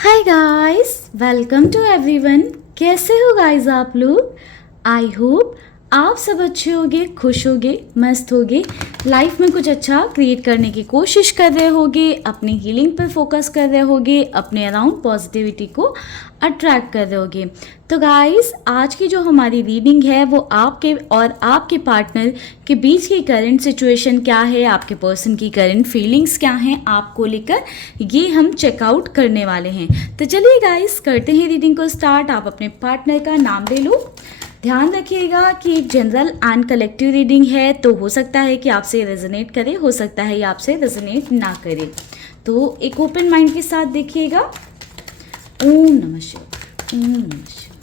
Hi guys, welcome to everyone. कैसे हो guys आप लोग? आई होप आप सब अच्छे होगे, खुश होगे, मस्त होगे, लाइफ में कुछ अच्छा क्रिएट करने की कोशिश कर रहे होगे, अपनी हीलिंग पर फोकस कर रहे होगे, अपने अराउंड पॉजिटिविटी को अट्रैक्ट कर रहे होगे। तो गाइस, आज की जो हमारी रीडिंग है वो आपके और आपके पार्टनर के बीच की करंट सिचुएशन क्या है, आपके पर्सन की करंट फीलिंग्स क्या हैं आपको लेकर, ये हम चेकआउट करने वाले हैं। तो चलिए गाइस, करते हैं रीडिंग को स्टार्ट। आप अपने पार्टनर का नाम ले लो। ध्यान रखिएगा कि एक जनरल एंड कलेक्टिव रीडिंग है, तो हो सकता है कि आपसे रेजोनेट करे, हो सकता है आपसे रेजोनेट ना करे। तो एक ओपन माइंड के साथ देखिएगा। ओम नमः शिवाय, ओम नमः शिवाय।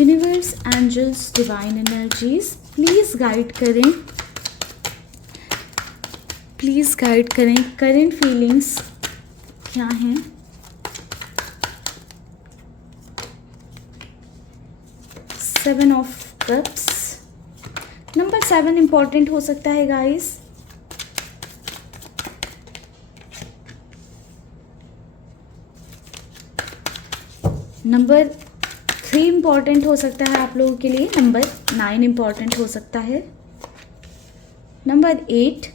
Universe, angels, divine energies please guide करें, प्लीज गाइड करें। करंट फीलिंग्स क्या हैं? Seven of cups. Number 7 important हो सकता है गाइस। नंबर 3 इंपॉर्टेंट हो सकता है आप लोगों के लिए। नंबर 9 इंपॉर्टेंट हो सकता है। Number 8,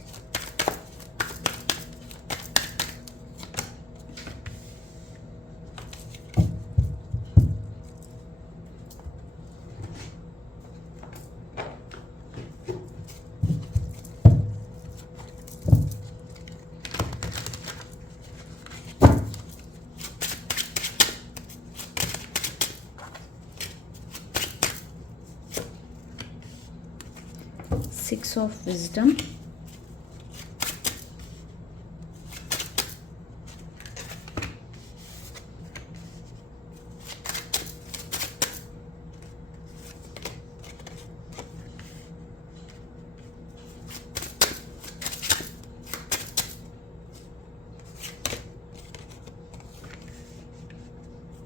six of wisdom,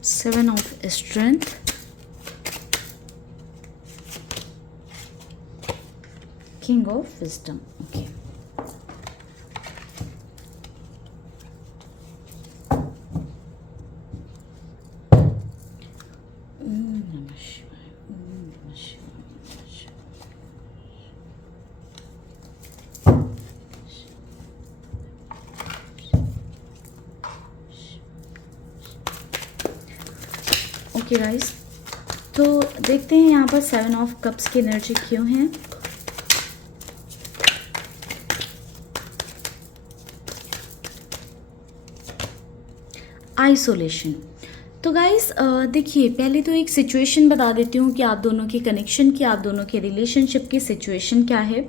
seven of strength, king of wisdom. Okay, ओम नमः शिवाय, ओम नमः शिवाय, नमः शिवाय। ओके गाइस, तो देखते हैं यहाँ पर 7 ऑफ कप्स की एनर्जी क्यों है। आइसोलेशन। तो गाइस देखिए, पहले तो एक सिचुएशन बता देती हूँ कि आप दोनों के कनेक्शन की, आप दोनों के रिलेशनशिप की सिचुएशन क्या है।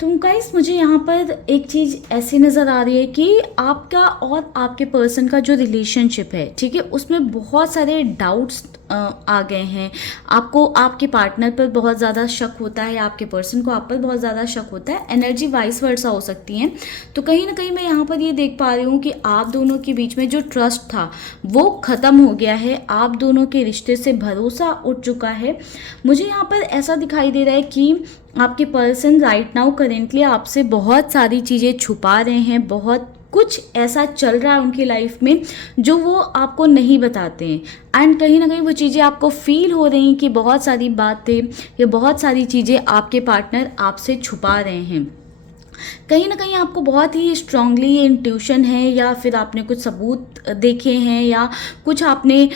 तो गाइस, मुझे यहाँ पर एक चीज़ ऐसी नज़र आ रही है कि आपका और आपके पर्सन का जो रिलेशनशिप है, ठीक है, उसमें बहुत सारे डाउट्स आ गए हैं। आपको आपके पार्टनर पर बहुत ज़्यादा शक होता है, आपके पर्सन को आप पर बहुत ज़्यादा शक होता है। एनर्जी वाइस वर्सा हो सकती है। तो कहीं ना कहीं मैं यहाँ पर ये देख पा रही हूँ कि आप दोनों के बीच में जो ट्रस्ट था वो ख़त्म हो गया है। आप दोनों के रिश्ते से भरोसा उठ चुका है। मुझे यहाँ पर ऐसा दिखाई दे रहा है कि आपके पर्सन राइट नाउ करेंटली आपसे बहुत सारी चीज़ें छुपा रहे हैं। बहुत कुछ ऐसा चल रहा है उनकी लाइफ में जो वो आपको नहीं बताते हैं। एंड कहीं ना कहीं वो चीज़ें आपको फील हो रही हैं कि बहुत सारी बातें या बहुत सारी चीज़ें आपके पार्टनर आपसे छुपा रहे हैं। कहीं ना कहीं आपको बहुत ही स्ट्रांगली ये इंट्यूशन है, या फिर आपने कुछ सबूत देखे हैं, या कुछ आपने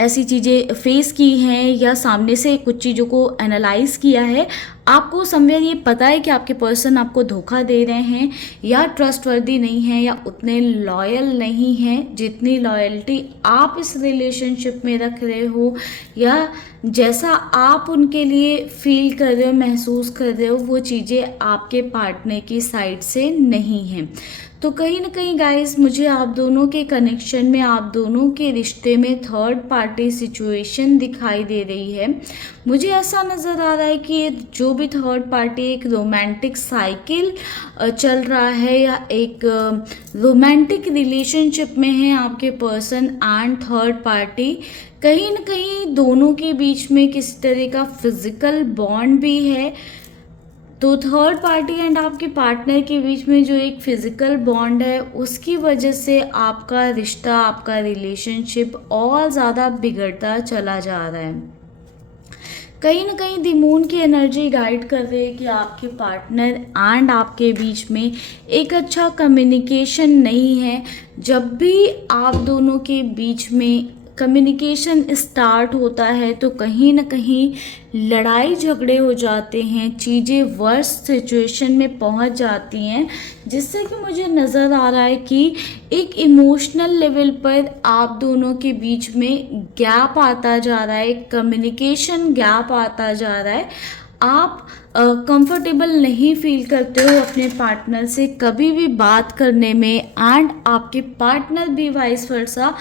ऐसी चीज़ें फेस की हैं, या सामने से कुछ चीज़ों को एनालाइज किया है। आपको समवेयर ये पता है कि आपके पर्सन आपको धोखा दे रहे हैं, या ट्रस्टवर्दी नहीं है, या उतने लॉयल नहीं हैं जितनी लॉयल्टी आप इस रिलेशनशिप में रख रहे हो, या जैसा आप उनके लिए फील कर रहे हो, महसूस कर रहे हो, वो चीज़ें आपके पार्टनर की साइड से नहीं हैं। तो कहीं ना कहीं गाइस, मुझे आप दोनों के कनेक्शन में, आप दोनों के रिश्ते में थर्ड पार्टी सिचुएशन दिखाई दे रही है। मुझे ऐसा नज़र आ रहा है कि ये जो भी थर्ड पार्टी एक रोमांटिक साइकिल चल रहा है, या एक रोमांटिक रिलेशनशिप में है आपके पर्सन एंड थर्ड पार्टी। कहीं ना कहीं दोनों के बीच में किसी तरह का फिजिकल बॉन्ड भी है। तो थर्ड पार्टी एंड आपके पार्टनर के बीच में जो एक फिजिकल बॉन्ड है उसकी वजह से आपका रिश्ता, आपका रिलेशनशिप और ज़्यादा बिगड़ता चला जा रहा है। कहीं ना कहीं द मून की एनर्जी गाइड कर रही है कि आपके पार्टनर एंड आपके बीच में एक अच्छा कम्युनिकेशन नहीं है। जब भी आप दोनों के बीच में कम्युनिकेशन स्टार्ट होता है तो कहीं ना कहीं लड़ाई झगड़े हो जाते हैं, चीज़ें वर्स्ट सिचुएशन में पहुंच जाती हैं, जिससे कि मुझे नज़र आ रहा है कि एक इमोशनल लेवल पर आप दोनों के बीच में गैप आता जा रहा है, कम्युनिकेशन गैप आता जा रहा है। आप कंफर्टेबल नहीं फील करते हो अपने पार्टनर से कभी भी बात करने में, एंड आपके पार्टनर भी वाइस वर्सा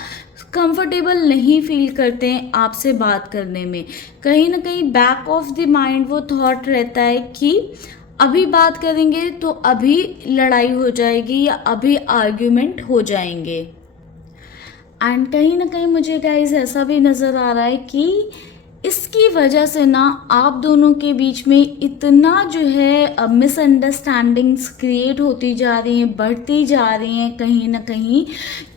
कंफर्टेबल नहीं फील करते हैं आपसे बात करने में। कहीं ना कहीं बैक ऑफ द माइंड वो थॉट रहता है कि अभी बात करेंगे तो अभी लड़ाई हो जाएगी या अभी आर्ग्यूमेंट हो जाएंगे। एंड कहीं ना कहीं मुझे गाइस ऐसा भी नज़र आ रहा है कि इसकी वजह से ना आप दोनों के बीच में इतना जो है मिसअंडरस्टैंडिंग्स क्रिएट होती जा रही हैं, बढ़ती जा रही हैं कहीं ना कहीं,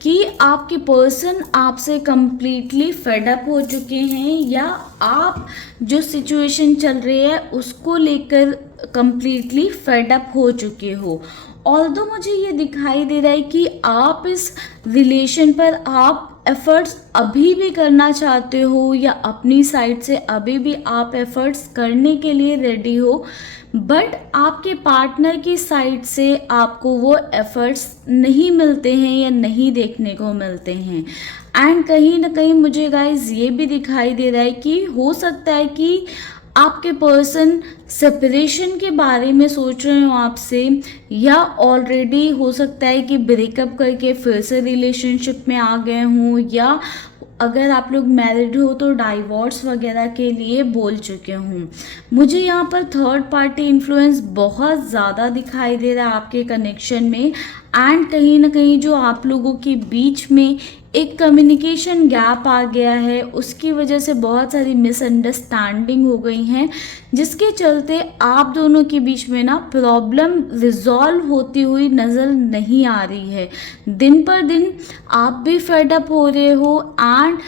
कि आपके पर्सन आपसे कंप्लीटली फेड अप हो चुके हैं, या आप जो सिचुएशन चल रही है उसको लेकर कंप्लीटली फेड अप हो चुके हो। ऑल्दो मुझे ये दिखाई दे रहा है कि आप इस रिलेशन पर आप एफर्ट्स अभी भी करना चाहते हो, या अपनी साइड से अभी भी आप एफर्ट्स करने के लिए रेडी हो, बट आपके पार्टनर की साइड से आपको वो एफर्ट्स नहीं मिलते हैं या नहीं देखने को मिलते हैं। एंड कहीं ना कहीं मुझे गाइस ये भी दिखाई दे रहा है कि हो सकता है कि आपके पर्सन सेपरेशन के बारे में सोच रहे हो आपसे, या ऑलरेडी हो सकता है कि ब्रेकअप करके फिर से रिलेशनशिप में आ गए हों, या अगर आप लोग मैरिड हो तो डाइवोर्स वगैरह के लिए बोल चुके हों। मुझे यहाँ पर थर्ड पार्टी इन्फ्लुएंस बहुत ज़्यादा दिखाई दे रहा है आपके कनेक्शन में। एंड कहीं ना कहीं जो आप लोगों के बीच में एक कम्युनिकेशन गैप आ गया है, उसकी वजह से बहुत सारी मिसअंडरस्टैंडिंग हो गई हैं, जिसके चलते आप दोनों के बीच में ना प्रॉब्लम रिजॉल्व होती हुई नज़र नहीं आ रही है। दिन पर दिन आप भी फेड अप हो रहे हो, एंड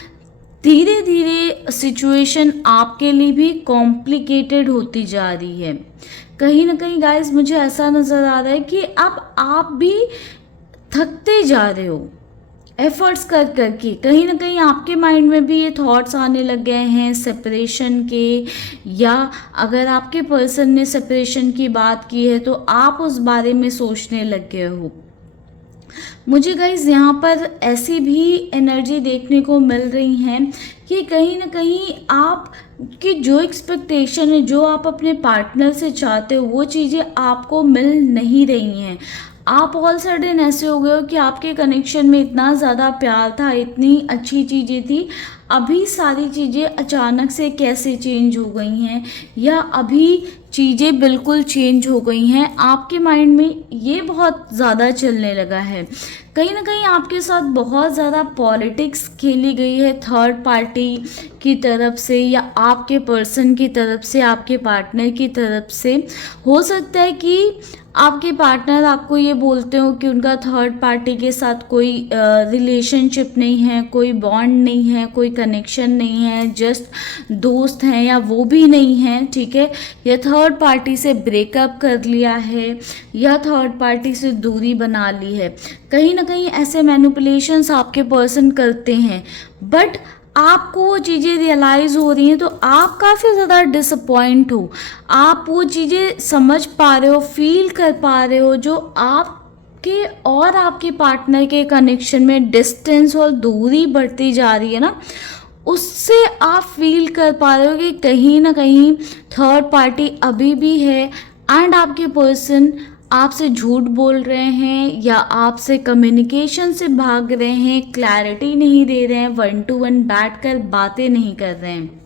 धीरे धीरे सिचुएशन आपके लिए भी कॉम्प्लिकेटेड होती जा रही है। कहीं ना कहीं गाइस मुझे ऐसा नज़र आ रहा है कि अब आप भी थकते जा रहे हो एफर्ट्स कर करके। कहीं ना कहीं आपके माइंड में भी ये थॉट्स आने लग गए हैं सेपरेशन के, या अगर आपके पर्सन ने सेपरेशन की बात की है तो आप उस बारे में सोचने लग गए हो। मुझे गाइज यहाँ पर ऐसी भी एनर्जी देखने को मिल रही हैं कि कहीं ना कहीं आप कि जो एक्सपेक्टेशन है, जो आप अपने पार्टनर से चाहते हो, वो चीज़ें आपको मिल नहीं रही हैं। आप ऑल सडन ऐसे हो गए हो कि आपके कनेक्शन में इतना ज़्यादा प्यार था, इतनी अच्छी चीज़ें थी, अभी सारी चीज़ें अचानक से कैसे चेंज हो गई हैं, या अभी चीज़ें बिल्कुल चेंज हो गई हैं। आपके माइंड में ये बहुत ज़्यादा चलने लगा है। कहीं ना कहीं आपके साथ बहुत ज़्यादा पॉलिटिक्स खेली गई है थर्ड पार्टी की तरफ से, या आपके पर्सन की तरफ से, आपके पार्टनर की तरफ से। हो सकता है कि आपके पार्टनर आपको ये बोलते हो कि उनका थर्ड पार्टी के साथ कोई रिलेशनशिप नहीं है, कोई बॉन्ड नहीं है, कोई कनेक्शन नहीं है, जस्ट दोस्त हैं, या वो भी नहीं है, ठीक है, या थर्ड पार्टी से ब्रेकअप कर लिया है, या थर्ड पार्टी से दूरी बना ली है। कहीं ना कहीं ऐसे मैनिपुलेशंस आपके पर्सन करते हैं, बट आपको वो चीज़ें रियलाइज़ हो रही हैं तो आप काफ़ी ज़्यादा डिसअपॉइंट हो। आप वो चीज़ें समझ पा रहे हो, फील कर पा रहे हो, जो आपके और आपके पार्टनर के कनेक्शन में डिस्टेंस और दूरी बढ़ती जा रही है ना, उससे आप फील कर पा रहे हो कि कहीं ना कहीं थर्ड पार्टी अभी भी है, एंड आपके पर्सन आपसे झूठ बोल रहे हैं, या आपसे कम्युनिकेशन से भाग रहे हैं, क्लैरिटी नहीं दे रहे हैं, 1 to 1 बैठ कर बातें नहीं कर रहे हैं।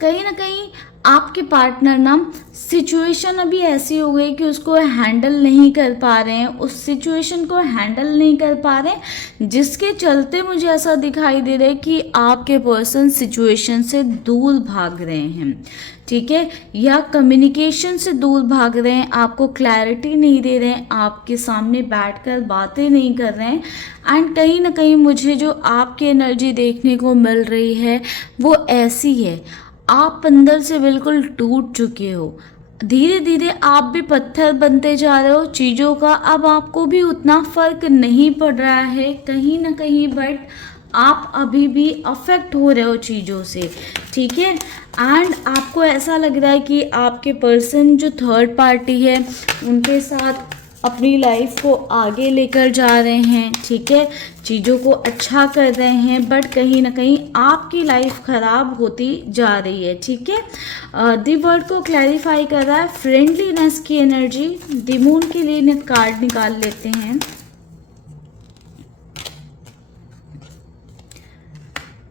कहीं ना कहीं आपके पार्टनर ना सिचुएशन अभी ऐसी हो गई कि उसको हैंडल नहीं कर पा रहे हैं, उस सिचुएशन को हैंडल नहीं कर पा रहे हैं, जिसके चलते मुझे ऐसा दिखाई दे रहा है कि आपके पर्सन सिचुएशन से दूर भाग रहे हैं, ठीक है, या कम्युनिकेशन से दूर भाग रहे हैं, आपको क्लैरिटी नहीं दे रहे हैं, आपके सामने बैठकर बातें नहीं कर रहे हैं। एंड कहीं ना कहीं मुझे जो आपकी एनर्जी देखने को मिल रही है वो ऐसी है, आप अंदर से बिल्कुल टूट चुके हो, धीरे धीरे आप भी पत्थर बनते जा रहे हो चीज़ों का, अब आपको भी उतना फर्क नहीं पड़ रहा है कहीं ना कहीं, बट आप अभी भी अफेक्ट हो रहे हो चीज़ों से, ठीक है। एंड आपको ऐसा लग रहा है कि आपके पर्सन जो थर्ड पार्टी है उनके साथ अपनी लाइफ को आगे लेकर जा रहे हैं, ठीक है, चीज़ों को अच्छा कर रहे हैं, बट कहीं ना कहीं आपकी लाइफ ख़राब होती जा रही है, ठीक है। दी वर्ड को क्लैरिफाई कर रहा है फ्रेंडलीनेस की एनर्जी। दी मून के लिए कार्ड निकाल लेते हैं।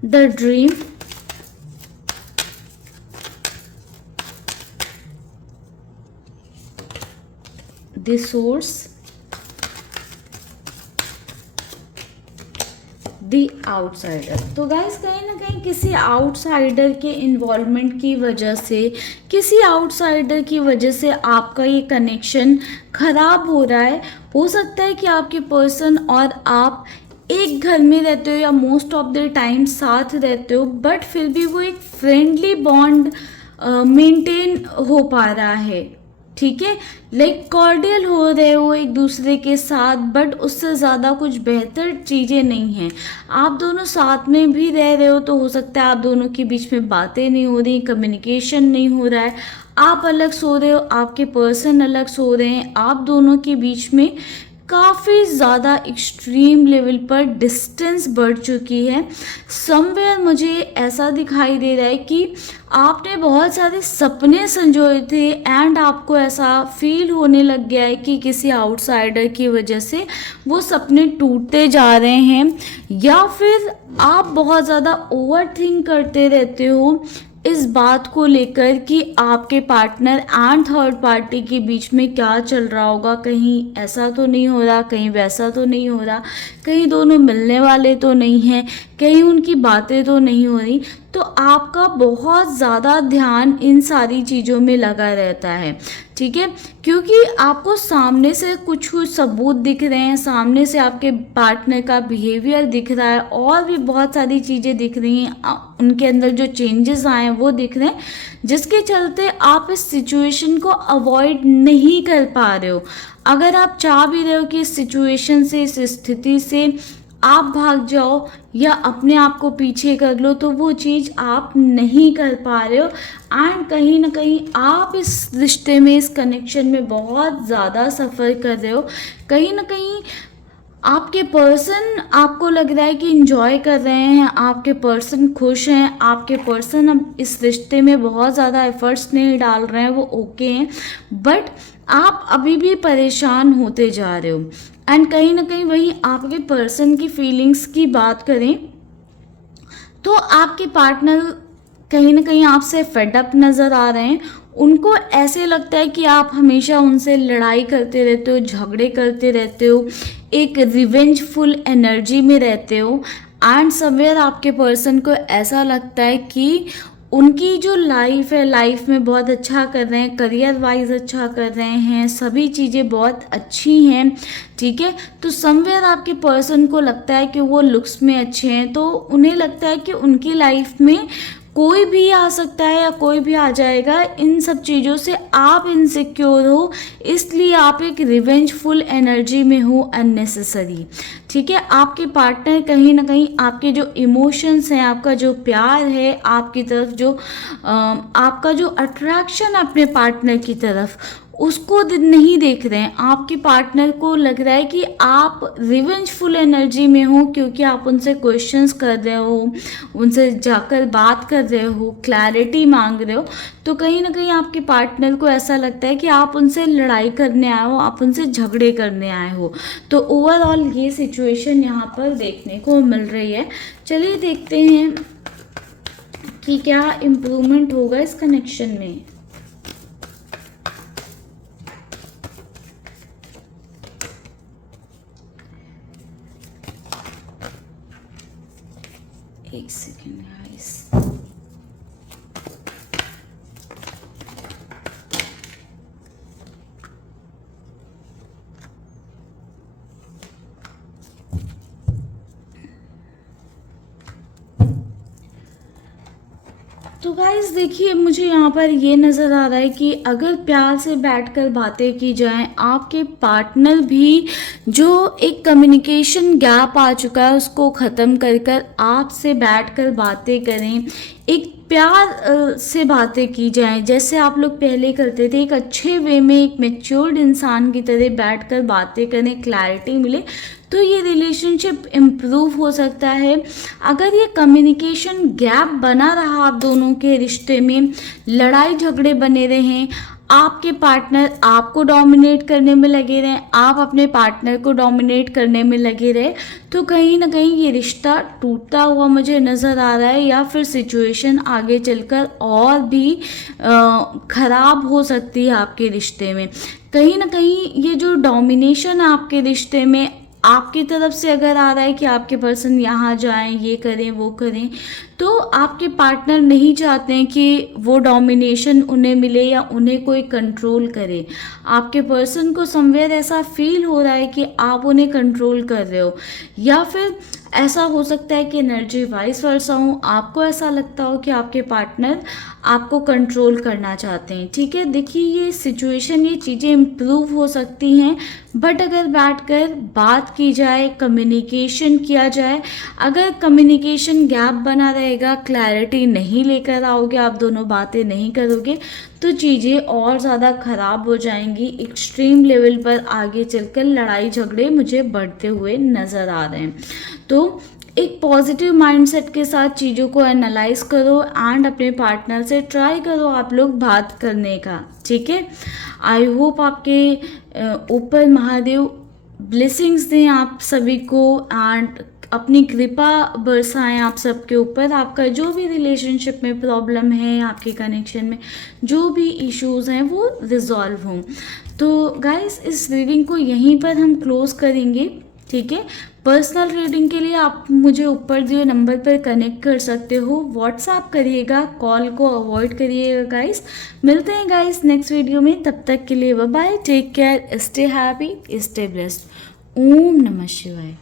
The dream, the source, the outsider. तो गाइस कहीं ना कहीं किसी आउटसाइडर के इन्वॉल्वमेंट की वजह से, किसी आउटसाइडर की वजह से आपका ये कनेक्शन खराब हो रहा है। हो सकता है कि आपके पर्सन और आप एक घर में रहते हो या मोस्ट ऑफ द टाइम साथ रहते हो, बट फिर भी वो एक फ्रेंडली बॉन्ड मेंटेन हो पा रहा है, ठीक है, लाइक कॉर्डियल हो रहे हो एक दूसरे के साथ, बट उससे ज़्यादा कुछ बेहतर चीज़ें नहीं हैं। आप दोनों साथ में भी रह रहे हो तो हो सकता है आप दोनों के बीच में बातें नहीं हो रही, कम्युनिकेशन नहीं हो रहा है, आप अलग सो रहे हो, आपके पर्सन अलग सो रहे हैं, आप दोनों के बीच में काफ़ी ज़्यादा एक्सट्रीम लेवल पर डिस्टेंस बढ़ चुकी है। समवेयर मुझे ऐसा दिखाई दे रहा है कि आपने बहुत सारे सपने संजोए थे एंड आपको ऐसा फील होने लग गया है कि किसी आउटसाइडर की वजह से वो सपने टूटते जा रहे हैं, या फिर आप बहुत ज़्यादा ओवर थिंक करते रहते हो इस बात को लेकर कि आपके पार्टनर एंड थर्ड पार्टी के बीच में क्या चल रहा होगा, कहीं ऐसा तो नहीं हो रहा, कहीं वैसा तो नहीं हो रहा, कहीं दोनों मिलने वाले तो नहीं हैं, कहीं उनकी बातें तो नहीं हो रही। तो आपका बहुत ज़्यादा ध्यान इन सारी चीज़ों में लगा रहता है, ठीक है, क्योंकि आपको सामने से कुछ कुछ सबूत दिख रहे हैं, सामने से आपके पार्टनर का बिहेवियर दिख रहा है, और भी बहुत सारी चीज़ें दिख रही हैं, उनके अंदर जो चेंजेस आए हैं वो दिख रहे हैं, जिसके चलते आप इस सिचुएशन को अवॉइड नहीं कर पा रहे हो। अगर आप चाह भी रहे हो कि इस सिचुएशन से, इस स्थिति से आप भाग जाओ या अपने आप को पीछे कर लो, तो वो चीज़ आप नहीं कर पा रहे हो। एंड कहीं ना कहीं आप इस रिश्ते में, इस कनेक्शन में बहुत ज़्यादा सफ़र कर रहे हो। कहीं ना कहीं आपके पर्सन, आपको लग रहा है कि इंजॉय कर रहे हैं, आपके पर्सन खुश हैं, आपके पर्सन अब इस रिश्ते में बहुत ज़्यादा एफर्ट्स नहीं डाल रहे हैं, वो ओके हैं, बट आप अभी भी परेशान होते जा रहे हो। एंड कहीं ना कहीं वही आपके पर्सन की फीलिंग्स की बात करें तो आपके पार्टनर कहीं ना कहीं आपसे फेडअप नज़र आ रहे हैं। उनको ऐसे लगता है कि आप हमेशा उनसे लड़ाई करते रहते हो, झगड़े करते रहते हो, एक रिवेंजफुल एनर्जी में रहते हो। एंड समवेयर आपके पर्सन को ऐसा लगता है कि उनकी जो लाइफ है, लाइफ में बहुत अच्छा कर रहे हैं, करियर वाइज अच्छा कर रहे हैं, सभी चीज़ें बहुत अच्छी हैं, ठीक है। तो समवेयर आपके पर्सन को लगता है कि वो लुक्स में अच्छे हैं, तो उन्हें लगता है कि उनकी लाइफ में कोई भी आ सकता है या कोई भी आ जाएगा, इन सब चीज़ों से आप इनसिक्योर हो, इसलिए आप एक रिवेंजफुल एनर्जी में हो अननेसेसरी, ठीक है। आपके पार्टनर कहीं ना कहीं आपके जो इमोशंस हैं, आपका जो प्यार है आपकी तरफ, जो आपका जो अट्रैक्शन अपने पार्टनर की तरफ, उसको नहीं देख रहे हैं। आपके पार्टनर को लग रहा है कि आप रिवेंजफुल एनर्जी में हो, क्योंकि आप उनसे क्वेश्चंस कर रहे हो, उनसे जाकर बात कर रहे हो, क्लैरिटी मांग रहे हो। तो कहीं ना कहीं आपके पार्टनर को ऐसा लगता है कि आप उनसे लड़ाई करने आए हो, आप उनसे झगड़े करने आए हो। तो ओवरऑल ये सिचुएशन यहाँ पर देखने को मिल रही है। चलिए देखते हैं कि क्या इम्प्रूवमेंट होगा इस कनेक्शन में। एक सेकेंड गाइस, तो गाइस देखिए, मुझे यहाँ पर ये नज़र आ रहा है कि अगर प्यार से बैठकर बातें की जाएं, आपके पार्टनर भी जो एक कम्युनिकेशन गैप आ चुका है उसको ख़त्म कर कर आपसे बैठकर बातें करें, एक प्यार से बातें की जाएं जैसे आप लोग पहले करते थे, एक अच्छे वे में एक मैच्योर्ड इंसान की तरह बैठकर बातें करें, क्लैरिटी मिले, तो ये रिलेशनशिप इम्प्रूव हो सकता है। अगर ये कम्युनिकेशन गैप बना रहा आप दोनों के रिश्ते में, लड़ाई झगड़े बने रहें, आपके पार्टनर आपको डोमिनेट करने में लगे रहें, आप अपने पार्टनर को डोमिनेट करने में लगे रहे, तो कहीं ना कहीं ये रिश्ता टूटता हुआ मुझे नज़र आ रहा है, या फिर सिचुएशन आगे चलकर और भी ख़राब हो सकती है आपके रिश्ते में। कहीं ना कहीं ये जो डोमिनेशन है आपके रिश्ते में, आपकी तरफ से अगर आ रहा है कि आपके पर्सन यहाँ जाएं, ये करें, वो करें, तो आपके पार्टनर नहीं चाहते हैं कि वो डोमिनेशन उन्हें मिले या उन्हें कोई कंट्रोल करे। आपके पर्सन को समवेयर ऐसा फील हो रहा है कि आप उन्हें कंट्रोल कर रहे हो, या फिर ऐसा हो सकता है कि एनर्जी वाइस वर्सा हो, आपको ऐसा लगता हो कि आपके पार्टनर आपको कंट्रोल करना चाहते हैं। ठीक है, देखिए ये सिचुएशन, ये चीज़ें इम्प्रूव हो सकती हैं, बट अगर बैठकर बात की जाए, कम्युनिकेशन किया जाए, अगर कम्युनिकेशन गैप बना रहेगा, क्लैरिटी नहीं लेकर आओगे, आप दोनों बातें नहीं करोगे, तो चीज़ें और ज़्यादा ख़राब हो जाएंगी। एक्सट्रीम लेवल पर आगे चलकर लड़ाई झगड़े मुझे बढ़ते हुए नज़र आ रहे हैं। तो एक पॉजिटिव माइंडसेट के साथ चीज़ों को एनालाइज करो एंड अपने पार्टनर से ट्राई करो आप लोग बात करने का। ठीक है, आई होप आपके ऊपर महादेव ब्लेसिंग्स दें आप सभी को, एंड अपनी कृपा बरसाएं आप सबके ऊपर। आपका जो भी रिलेशनशिप में प्रॉब्लम है, आपके कनेक्शन में जो भी इश्यूज हैं, वो रिजॉल्व हों। तो गाइस, इस रीडिंग को यहीं पर हम क्लोज करेंगे। ठीक है, पर्सनल रीडिंग के लिए आप मुझे ऊपर दिए नंबर पर कनेक्ट कर सकते हो, व्हाट्सएप करिएगा, कॉल को अवॉइड करिएगा गाइस। मिलते हैं गाइस नेक्स्ट वीडियो में, तब तक के लिए bye bye, take care, stay happy, stay blessed. ओम नमः शिवाय।